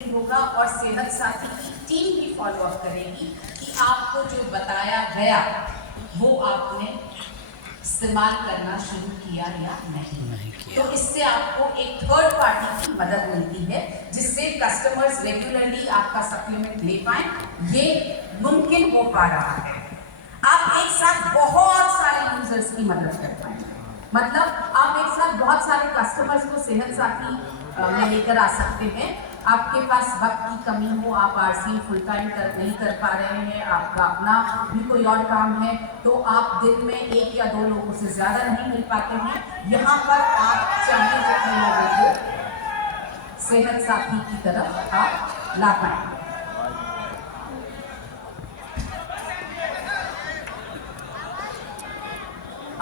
होगा और सेहत साथी की टीम भी फॉलो अप करेगी कि आपको जो बताया गया वो आपने इस्तेमाल करना शुरू किया या नहीं किया। तो इससे आपको एक थर्ड पार्टी की मदद मिलती है जिससे कस्टमर्स रेगुलरली आपका सप्लीमेंट ले पाए। ये मुमकिन हो पा रहा है। आप एक साथ बहुत सारे यूजर्स की मदद कर पाएंगे। मतलब आप एक साथ बहुत सारे कस्टमर्स को सेहत साथी में लेकर आ सकते हैं। आपके पास वक्त की कमी हो, आप आरसी फुल टाइम नहीं कर पा रहे हैं, आपका अपना भी कोई और काम है, तो आप दिन में 1 या 2 लोगों से ज़्यादा नहीं मिल पाते हैं। यहाँ पर आप चाहे जितने लोगों को सेहत साथी की तरफ आप ला पाएंगे।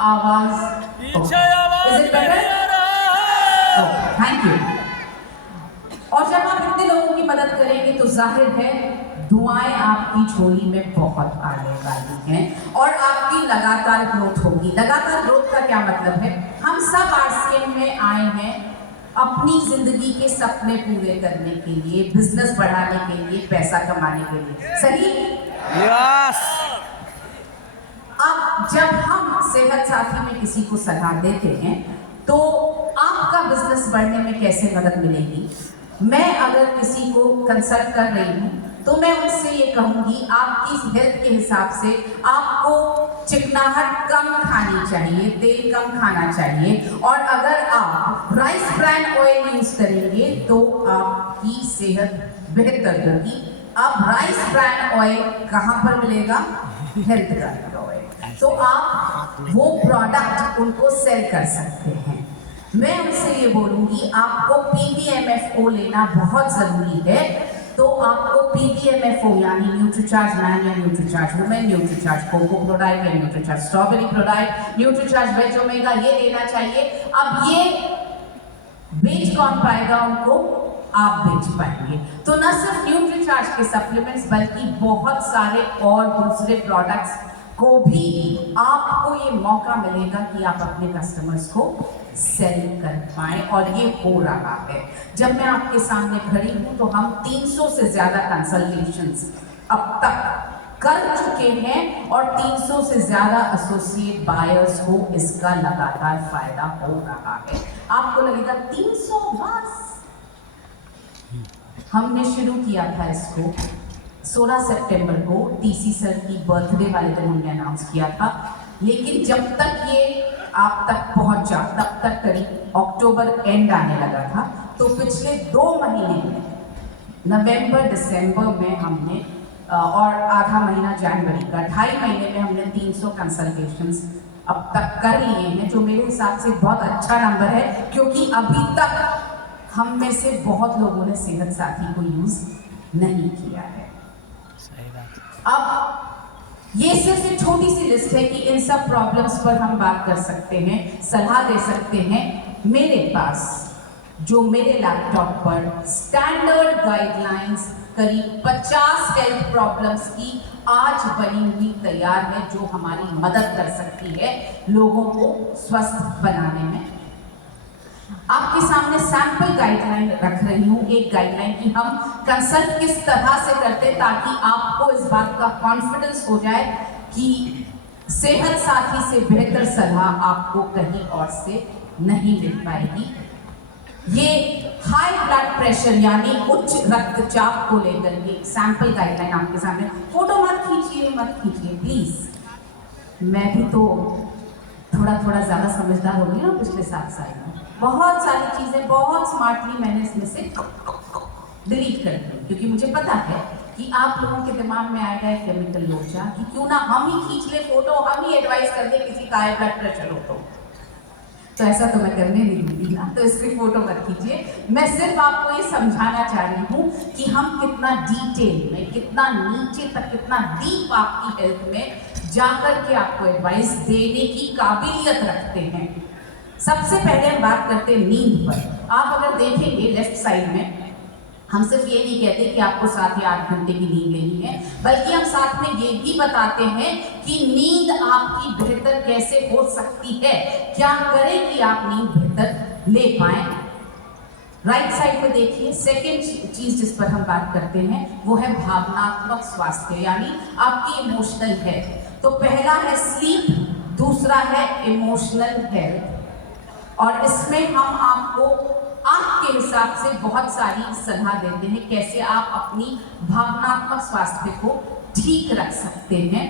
आवाज थैंक यू। और जब आप इतने लोगों की मदद करेंगे तो जाहिर है दुआएं आपकी झोली में बहुत आने वाली हैं और आपकी लगातार ग्रोथ होगी। लगातार ग्रोथ का क्या मतलब है? हम सब आरसीएम में आए हैं अपनी जिंदगी के सपने पूरे करने के लिए, बिजनेस बढ़ाने के लिए, पैसा कमाने के लिए। सही? यस। अब जब हम सेहत साथी में किसी को सलाह देते हैं तो आपका बिजनेस बढ़ने में कैसे मदद मिलेगी? मैं अगर किसी को कंसल्ट कर रही हूँ तो मैं उनसे ये कहूँगी आपकी हेल्थ के हिसाब से आपको चिकनाहट कम खानी चाहिए, तेल कम खाना चाहिए, और अगर आप राइस ब्रांड ऑयल यूज करेंगे तो आपकी सेहत बेहतर होगी। अब राइस ब्रांड ऑयल कहाँ पर मिलेगा? Health brand oil. तो आप वो प्रोडक्ट उनको सेल कर सकते हैं। मैं उनसे ये बोलूंगी आपको PBMFO लेना बहुत जरूरी है। तो आपको PBMFO यानी न्यूट्रीचार्ज मैन या Nutricharge women, Nutricharge cocoa ProDiet या Nutricharge strawberry ProDiet, Nutricharge veg omega, ये लेना चाहिए। अब ये बेच कौन पाएगा? उनको आप बेच पाएंगे। तो न सिर्फ न्यूट्रीचार्ज के सप्लीमेंट्स बल्कि बहुत सारे और दूसरे प्रोडक्ट्स को भी आपको ये मौका मिलेगा कि आप अपने कस्टमर्स को सेल कर पाए, और ये हो रहा है। जब मैं आपके सामने खड़ी हूँ तो हम 300 से ज्यादा कंसल्टेशंस अब तक कर चुके हैं और 300 से ज्यादा एसोसिएट बायर्स को इसका लगातार फायदा हो रहा है। आपको लगेगा 300 बस? हमने शुरू किया था इसको 16 सितंबर को, TC सर की बर्थडे वाले दिन हमने अनाउंस किया था, लेकिन जब तक ये आप तक पहुंचा तब तक करीब अक्टूबर एंड आने लगा था। तो पिछले 2 महीने में नवंबर दिसंबर में हमने और आधा महीना जनवरी का, 2.5 महीने में हमने 300 कंसल्टेशंस अब तक कर लिए हैं, जो मेरे हिसाब से बहुत अच्छा नंबर है, क्योंकि अभी तक हम में से बहुत लोगों ने सेहत साथी को यूज नहीं किया है। अब ये सिर्फ एक छोटी सी लिस्ट है कि इन सब प्रॉब्लम्स पर हम बात कर सकते हैं, सलाह दे सकते हैं। मेरे पास जो मेरे लैपटॉप पर स्टैंडर्ड गाइडलाइंस करीब 50 हेल्थ प्रॉब्लम्स की आज बनी हुई तैयार है, जो हमारी मदद कर सकती है लोगों को स्वस्थ बनाने में। आपके सामने सैंपल गाइडलाइन रख रही हूँ, एक गाइडलाइन की हम कंसल्ट किस तरह से करते ताकि आपको इस बात का कॉन्फिडेंस हो जाए कि सेहत साथी से बेहतर सलाह आपको कहीं और से नहीं मिल पाएगी। ये हाई ब्लड प्रेशर यानी उच्च रक्तचाप को लेकर के सैंपल गाइडलाइन आपके सामने। फोटो मत खींचिए प्लीज। मैं भी तो थोड़ा ज्यादा समझदार हो गई ना पिछले 7 साल में। बहुत सारी चीजें बहुत स्मार्टली मैंने इसमें से डिलीट कर दी, क्योंकि मुझे पता है कि आप लोगों के दिमाग में आएगा एक केमिकल लोचा कि क्यों ना हम ही खींच ले फोटो, हम ही एडवाइस कर दे किसी का हाई ब्लड प्रेशर हो तो ऐसा तो मैं करने नहीं दूंगी ना, तो इसकी फोटो मत खींचिए। मैं सिर्फ आपको ये समझाना चाह रही हूँ कि हम कितना डिटेल में, कितना नीचे तक, कितना डीप आपकी हेल्थ में जाकर के आपको एडवाइस देने की काबिलियत रखते हैं। सबसे पहले हम बात करते हैं नींद पर। आप अगर देखेंगे लेफ्ट साइड में, हम सिर्फ ये नहीं कहते कि आपको 7 या 8 घंटे की नींद लेनी है, बल्कि हम साथ में ये भी बताते हैं कि नींद आपकी बेहतर कैसे हो सकती है, क्या करें कि आप नींद बेहतर ले पाए। राइट साइड में देखिए, सेकेंड चीज जिस पर हम बात करते हैं वो है भावनात्मक स्वास्थ्य, यानी आपकी इमोशनल हेल्थ। तो पहला है स्लीप, दूसरा है इमोशनल हेल्थ। और इसमें हम आपको आपके हिसाब से बहुत सारी सलाह देते हैं कैसे आप अपनी भावनात्मक स्वास्थ्य को ठीक रख सकते हैं।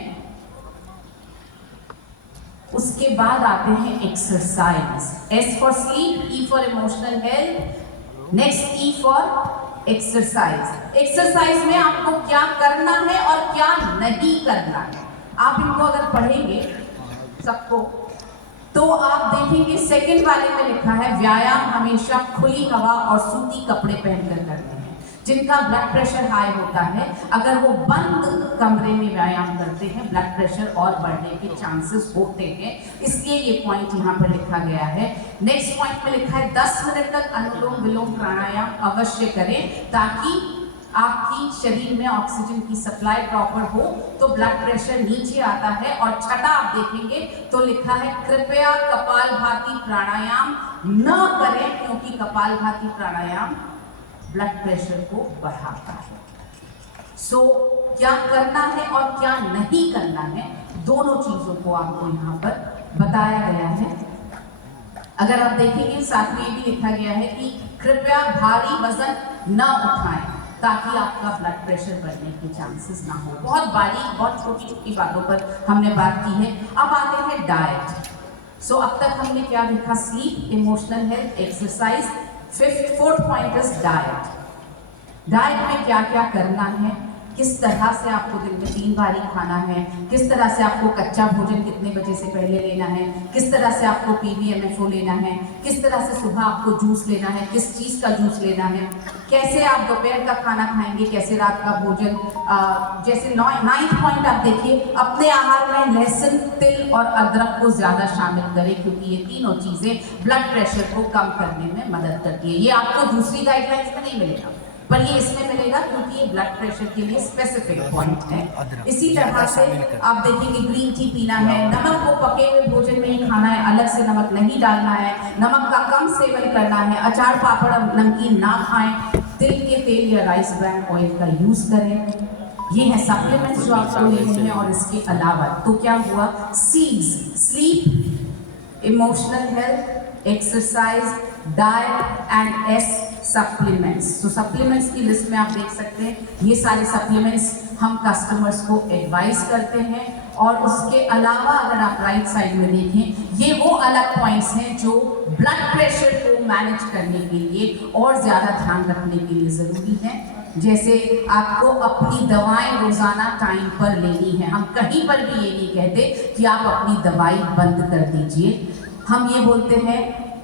उसके बाद आते हैं exercise. S for sleep, E for emotional health, next E for exercise. Exercise में आपको क्या करना है और क्या नहीं करना है, आप इनको अगर पढ़ेंगे सबको तो आप देखेंगे सेकंड वाले में लिखा है व्यायाम हमेशा खुली हवा और सूती कपड़े पहनकर करने हैं। जिनका ब्लड प्रेशर हाई होता है, अगर वो बंद कमरे में व्यायाम करते हैं, ब्लड प्रेशर और बढ़ने के चांसेस होते हैं, इसलिए ये पॉइंट यहाँ पर लिखा गया है। नेक्स्ट पॉइंट में लिखा है 10 मिनट तक अनुलोम विलोम प्राणायाम अवश्य करें ताकि आपकी शरीर में ऑक्सीजन की सप्लाई प्रॉपर हो तो ब्लड प्रेशर नीचे आता है। और छठा आप देखेंगे तो लिखा है कृपया कपालभाति प्राणायाम न करें क्योंकि कपालभाति प्राणायाम ब्लड प्रेशर को बढ़ाता है। सो क्या करना है और क्या नहीं करना है, दोनों चीजों को आपको यहाँ पर बताया गया है। अगर आप देखेंगे साथ में ये भी लिखा गया है कि कृपया भारी वजन न उठाएं ताकि आपका ब्लड प्रेशर बढ़ने के चांसेस ना हो। बहुत बारीक, बहुत छोटी छोटी बातों पर हमने बात की है। अब आते हैं डाइट। सो अब तक हमने क्या देखा, sleep, emotional health, exercise. Fourth point is diet. Diet में क्या क्या करना है, किस तरह से आपको दिन में 3 बार ही खाना है, किस तरह से आपको कच्चा भोजन कितने बजे से पहले लेना है, किस तरह से आपको PVMFO लेना है, किस तरह से सुबह आपको जूस लेना है, किस चीज़ का जूस लेना है, कैसे आप दोपहर का खाना खाएंगे, कैसे रात का भोजन। जैसे 9th पॉइंट आप देखिए, अपने आहार में लहसुन, तिल और अदरक को ज़्यादा शामिल करें क्योंकि ये तीनों चीज़ें ब्लड प्रेशर को कम करने में मदद करती है। ये आपको दूसरी गाइडलाइंस में नहीं मिलेगा पर ये इसमें मिलेगा क्योंकि ये ब्लड प्रेशर के लिए स्पेसिफिक पॉइंट है। इसी तरह से आप देखेंगे ग्रीन टी पीना है, नमक को पके हुए भोजन में ही खाना है, अलग से नमक नहीं डालना है, नमक का कम सेवन करना है, अचार पापड़ और नमकीन ना खाएं, तिल के तेल या राइस ब्रांड ऑयल का यूज करें। ये है सप्लीमेंट्स जो आपको लेने हैं। और इसके अलावा तो क्या हुआ, seeds, sleep, emotional health, exercise, diet and S supplements. तो सप्लीमेंट्स की लिस्ट में आप देख सकते हैं ये सारे सप्लीमेंट्स हम कस्टमर्स को एडवाइस करते हैं। और उसके अलावा अगर आप राइट साइड में देखें, ये वो अलग पॉइंट्स हैं जो ब्लड प्रेशर को मैनेज करने के लिए और ज़्यादा ध्यान रखने के लिए ज़रूरी है। जैसे आपको अपनी दवाएं रोज़ाना टाइम पर लेनी है। हम कहीं पर भी ये नहीं कहते कि आप अपनी दवाई बंद कर दीजिए। हम ये बोलते हैं,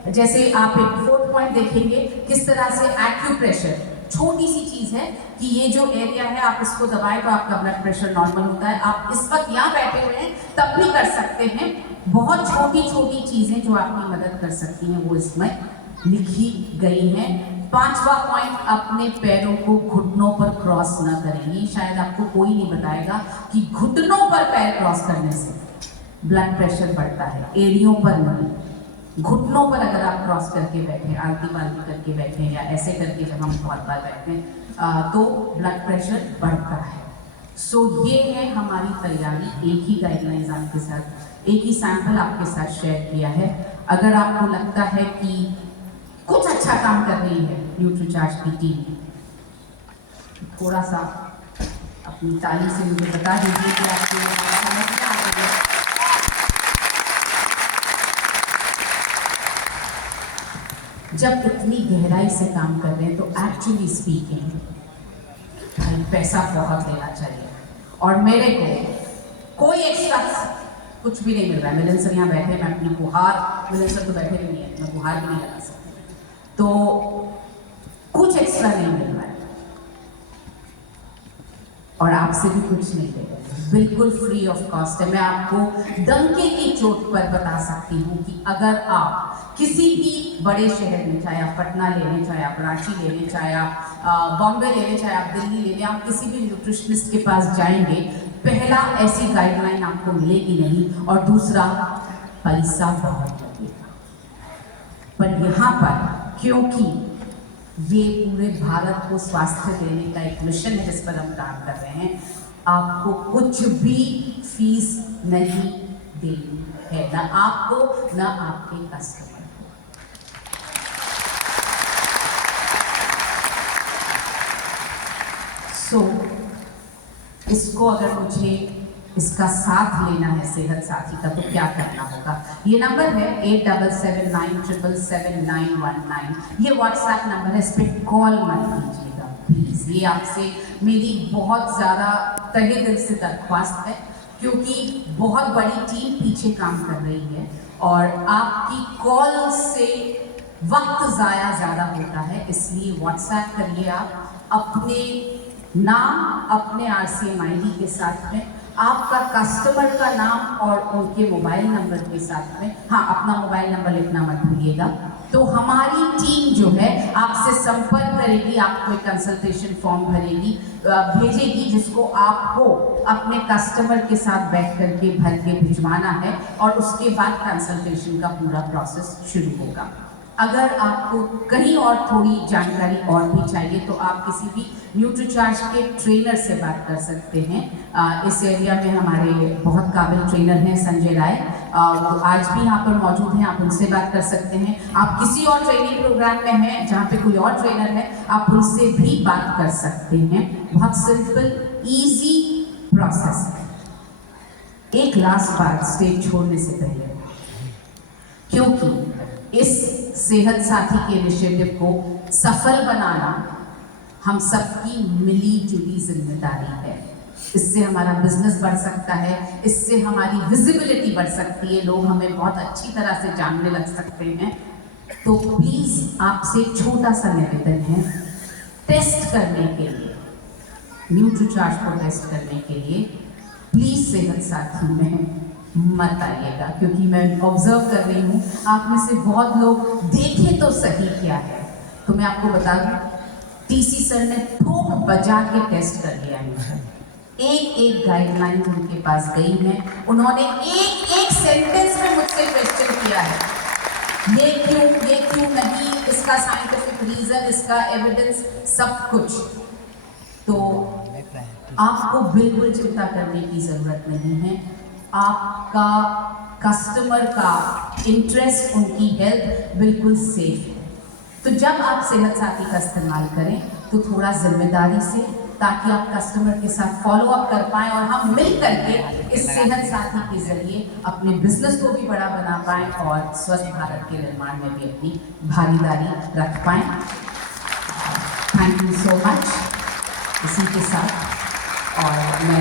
जैसे आप एक 4th पॉइंट देखेंगे, किस तरह से एक्यूप्रेशर, छोटी सी चीज़ है कि ये जो एरिया है आप इसको दबाएं तो आपका ब्लड प्रेशर नॉर्मल होता है। आप इस वक्त यहाँ बैठे हुए हैं तब भी कर सकते हैं। बहुत छोटी छोटी चीज़ें जो आपकी मदद कर सकती हैं वो इसमें लिखी गई हैं। 5वां पॉइंट, अपने पैरों को घुटनों पर क्रॉस न करें। ये शायद आपको कोई नहीं बताएगा कि घुटनों पर पैर क्रॉस करने से ब्लड प्रेशर बढ़ता है, एड़ियों पर नहीं। घुटनों पर अगर आप क्रॉस करके बैठे, आलती पालती करके बैठे या ऐसे करके जब हम बहुत बार बैठते हैं तो ब्लड प्रेशर बढ़ता है। सो ये है हमारी तैयारी। एक ही गाइडलाइंस आपके साथ, एक ही सैंपल आपके साथ शेयर किया है। अगर आपको लगता है कि कुछ अच्छा काम कर रही है न्यूट्रीचार्ज की टीम, थोड़ा सा अपनी ताली से मुझे बता दीजिए कि आपको समस्या आ रही है। जब इतनी गहराई से काम कर रहे हैं तो एक्चुअली स्पीकिंग भाई पैसा बहुत लेना चाहिए। और मेरे को कोई एक्स्ट्रा कुछ भी नहीं मिल रहा है। मिलन सर यहाँ बैठे, मैं अपनी गुहार, मिलन सर तो बैठे भी नहीं है, मैं गुहार भी नहीं लगा सकती, तो कुछ एक्स्ट्रा नहीं मिल रहा है और आपसे भी कुछ नहीं ले रहे, बिल्कुल फ्री ऑफ कॉस्ट है। मैं आपको डंके की चोट पर बता सकती हूँ कि अगर आप किसी भी बड़े शहर में, चाहे आप पटना ले लें, चाहे आप रांची ले लें, चाहे आप बॉम्बे ले लें, चाहे आप दिल्ली ले लें, आप किसी भी न्यूट्रिशनिस्ट के पास जाएंगे, पहला ऐसी गाइडलाइन आपको मिलेगी नहीं और दूसरा पैसा बहुत लगेगा। पर यहाँ पर क्योंकि ये पूरे भारत को स्वास्थ्य देने का एक मिशन है जिस पर हम काम कर रहे हैं। आपको कुछ भी फीस नहीं देनी है, ना आपको ना आपके कस्टमर को। इसको अगर मुझे इसका साथ लेना है सेहत साथी का तो क्या करना होगा? ये नंबर है 8779777919। ये व्हाट्सएप नंबर है, इस पर कॉल मत कीजिएगा प्लीज़। ये आपसे मेरी बहुत ज़्यादा तहे दिल से दरख्वास्त है, क्योंकि बहुत बड़ी टीम पीछे काम कर रही है और आपकी कॉल से वक्त ज़ाया ज़्यादा होता है। इसलिए व्हाट्सएप करिए आप अपने नाम, अपने RCM ID के साथ में, आपका कस्टमर का नाम और उनके मोबाइल नंबर के साथ में। हाँ, अपना मोबाइल नंबर लिखना मत भूलिएगा। तो हमारी टीम जो है आपसे संपर्क करेगी, आपको एक कंसल्टेशन फॉर्म भेजेगी जिसको आपको अपने कस्टमर के साथ बैठ करके भर के भिजवाना है और उसके बाद कंसल्टेशन का पूरा प्रोसेस शुरू होगा। अगर आपको कहीं और थोड़ी जानकारी और भी चाहिए तो आप किसी भी न्यूट्रीचार्ज के ट्रेनर से बात कर सकते हैं। इस एरिया में हमारे बहुत काबिल ट्रेनर हैं, संजय राय, वो आज भी यहाँ पर मौजूद हैं, आप उनसे बात कर सकते हैं। आप किसी और ट्रेनिंग प्रोग्राम में हैं जहाँ पे कोई और ट्रेनर है, आप उनसे भी बात कर सकते हैं। बहुत सिंपल ईजी प्रोसेस है। एक लास्ट बात स्टेज छोड़ने से पहले, क्योंकि इस सेहत साथी के इनिशिएटिव को सफल बनाना हम सबकी मिली जुली जिम्मेदारी है। इससे हमारा बिजनेस बढ़ सकता है, इससे हमारी विजिबिलिटी बढ़ सकती है, लोग हमें बहुत अच्छी तरह से जानने लग सकते हैं। तो प्लीज़ आपसे एक छोटा सा निवेदन है, टेस्ट करने के लिए, न्यूट्रीचार्ज को टेस्ट करने के लिए प्लीज़ सेहत साथी में मत आइएगा, क्योंकि मैं ऑब्जर्व कर रही हूँ आप में से बहुत लोग देखें तो सही क्या है। तो मैं आपको बता दूँ, TC सर ने ठोक बजा के टेस्ट कर लिया है। एक गाइडलाइन उनके पास गई है, उन्होंने एक सेंटेंस में मुझसे क्वेश्चन किया है, ये क्यों नहीं, इसका साइंटिफिक रीजन, इसका एविडेंस, सब कुछ। तो आपको बिल्कुल चिंता करने की जरूरत नहीं है। आपका कस्टमर का इंटरेस्ट, उनकी हेल्थ बिल्कुल सेफ है। तो जब आप सेहत साथी का इस्तेमाल करें तो थोड़ा जिम्मेदारी से, ताकि आप कस्टमर के साथ फॉलो अप कर पाएँ और हम मिल करके इस सेहत साथी के जरिए अपने बिजनेस को भी बड़ा बना पाएँ और स्वस्थ भारत के निर्माण में भी अपनी भागीदारी रख पाएँ। Thank you so much. इसी के साथ और मैं